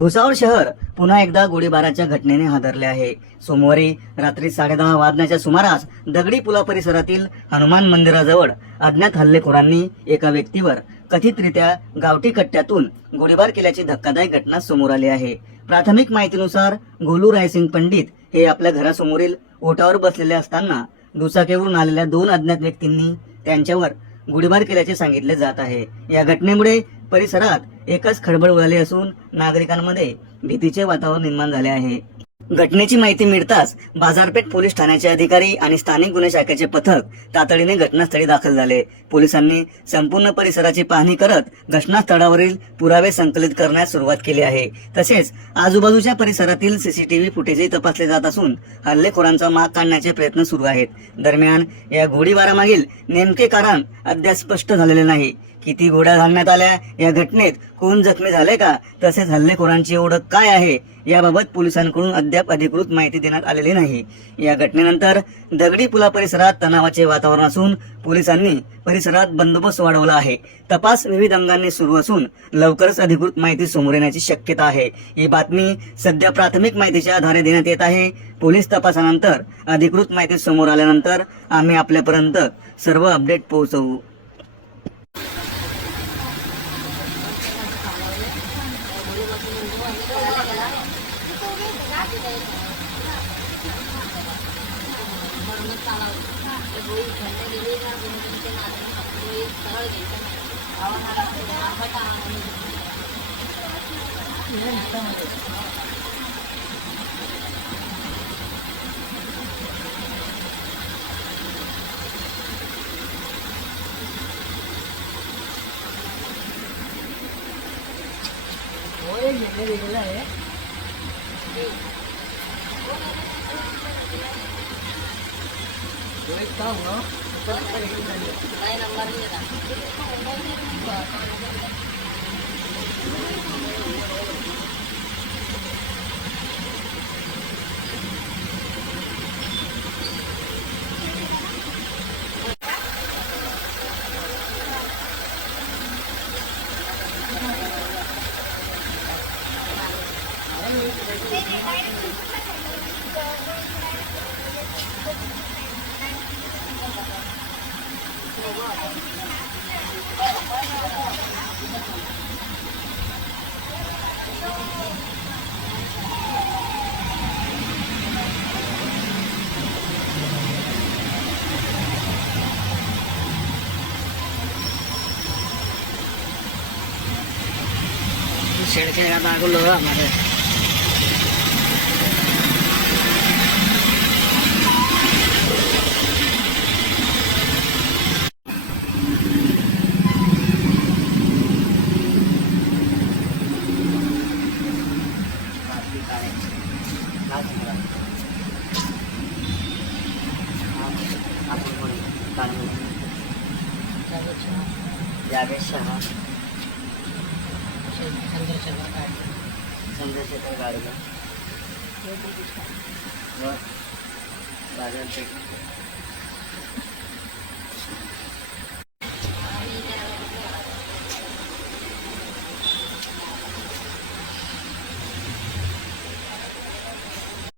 भुसावळ शहर पुन्हा एकदा गोळीबाराच्या घटनेने हादरले आहे। सोमवारी रात्री 10:30 वाजण्याच्या सुमारास दगडी पुला परिसरातील हनुमान मंदिराजवळ अज्ञात हल्लेखोरांनी एका व्यक्तीवर कथितरित्या गावठी कट्ट्यातून गोळीबार केल्याची धक्कादायक घटना समोर आली आहे। प्राथमिक माहितीनुसार गोलू रायसिंग पंडित हे आपल्या घरासमोरील ओटावर बसलेले असताना दुचाकीवरून आलेल्या 2 अज्ञात व्यक्तींनी त्यांच्यावर गोळीबार केल्याचे सांगितले जात आहे। या घटनेमुळे परिसरात एकच खळबळ उडाली असून नागरिकांमध्ये भीतीचे वातावरण निर्माण झाले आहे। घटनेची माहिती मिळताच बाजारपेठ पोलीस ठाण्याचे अधिकारी आणि स्थानिक गुन्हे शाखेचे पथक तातडीने घटनास्थळी दाखल झाले। पोलिसांनी संपूर्ण परिसराची पाहणी करत घटनास्थळावरील पुरावे संकलित करण्यास सुरुवात केली आहे। तसेच आजूबाजूच्या परिसरातील सीसीटीव्ही फुटेजही तपासले जात असून हल्लेखोरांचा माग काढण्याचे प्रयत्न सुरू आहेत। दरम्यान या गोळीबारामागील नेमके कारण अद्याप स्पष्ट झालेले नाही। किती गोळ्या घालण्यात आल्या, या घटनेत कोण जखमी झाले का, तसेच हल्लेखोरांची ओळख काय आहे याबाबत पोलिसांकडून अद्याप अधिकृत माहिती देण्यात आलेली नाही। या घटनेनंतर दगडी पुला परिसरात तणावाचे वातावरण असून पोलिसांनी परिसरात बंदोबस्त वाढवला आहे। तपास विविध अंगांनी सुरू असून लवकरच अधिकृत माहिती समोर येण्याची शक्यता आहे। ही बातमी सध्या प्राथमिक माहितीच्या आधारे देण्यात येत आहे। पोलीस तपासानंतर अधिकृत माहिती समोर आल्यानंतर आम्ही आपल्यापर्यंत सर्व अपडेट पोहोचवू। शेड़खेगा तो आगो लोग हमारे चंद्रशेखर गाडगे बाजारपेठ